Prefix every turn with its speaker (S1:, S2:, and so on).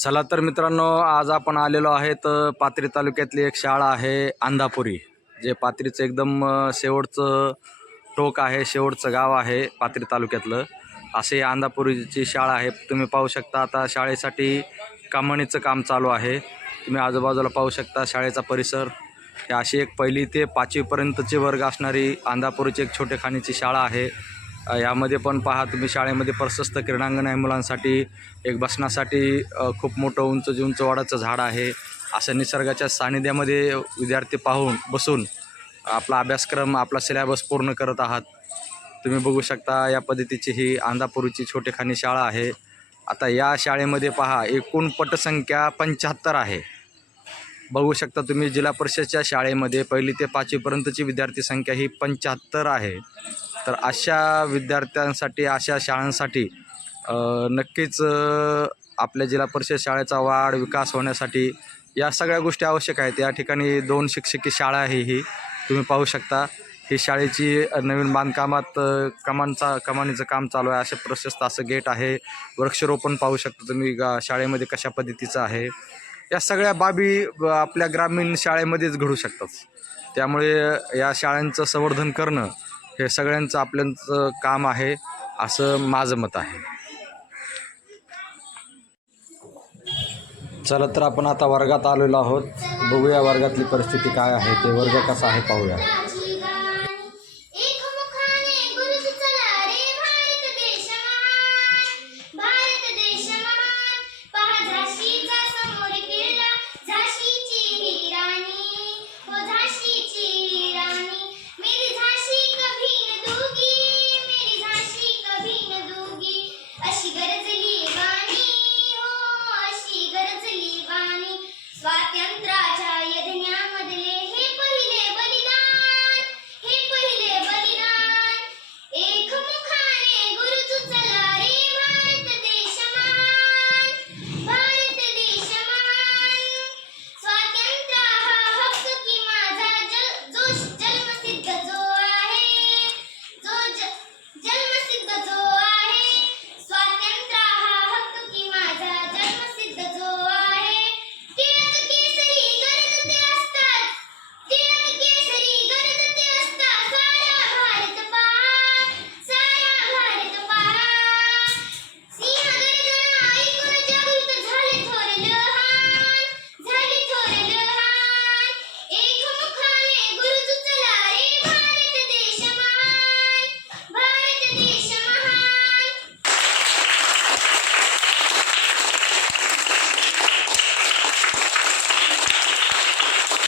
S1: चला तर मित्रांनो आज आपण आलेलो आहेत अ, पाथरी तालुक्यातली एक शाळा आहे अंधापुरी जे पाथरीचं एकदम शेवटचं टोक आहे शेवटचं गाव आहे पाथरी तालुक्यातलं. असे अंधापुरीची शाळा आहे. तुम्ही पाहू शकता आता शाळेसाठी कमानीचं काम चालू आहे. तुम्ही आजूबाजूला पाहू शकता शाळेचा परिसर. अशी एक पहिली ते पाचवीपर्यंतचे वर्ग असणारी अंधापुरीची एक छोटेखानीची शाळा आहे. यामध्ये पण पहा तुम्ही शाळेमध्ये प्रशस्त क्रीडांगण आहे मुलांसाठी. एक बसण्यासाठी खूप मोठं उंच उंच वाडाचं झाड आहे असं निसर्गाच्या सानिध्यामध्ये विद्यार्थी पाहून बसून आपला अभ्यासक्रम आपला सिलेबस पूर्ण करत आहात. तुम्ही बघू शकता या पद्धतीची ही आंधापूरची छोटेखानी शाळा आहे. आता या शाळेमध्ये पहा एकूण पटसंख्या पंच्याहत्तर आहे. बघू शकता तुम्ही जिल्हा परिषदच्या शाळेमध्ये पहिली ते पाचवीपर्यंतची विद्यार्थी संख्या ही पंच्याहत्तर आहे. तर अशा विद्यार्थ्यांसाठी अशा शाळांसाठी नक्कीच आपल्या जिल्हा परिषद शाळेचा वाढ विकास होण्यासाठी या सगळ्या गोष्टी आवश्यक आहेत. या ठिकाणी दोन शिक्षकी शाळा आहे ही. तुम्ही पाहू शकता. ही शाळेची नवीन बांधकामात कमानचा कमानीचं काम चालू आहे. असे प्रशस्त असं गेट आहे. वृक्षरोपण पाहू शकता तुम्ही. गा शाळेमध्ये कशा पद्धतीचं आहे. या सगळ्या बाबी आपल्या ग्रामीण शाळेमध्येच घडू शकतात. त्यामुळे या शाळांचं संवर्धन करणं हे सगळ्यांचं आपल्यांचं काम आहे असं माझं मत आहे. चला तर आपण आता वर्गात आलेलो आहोत. बघूया वर्गातली परिस्थिती काय आहे ते वर्ग कसा आहे पाहूया. स्वातंत्र्याच्या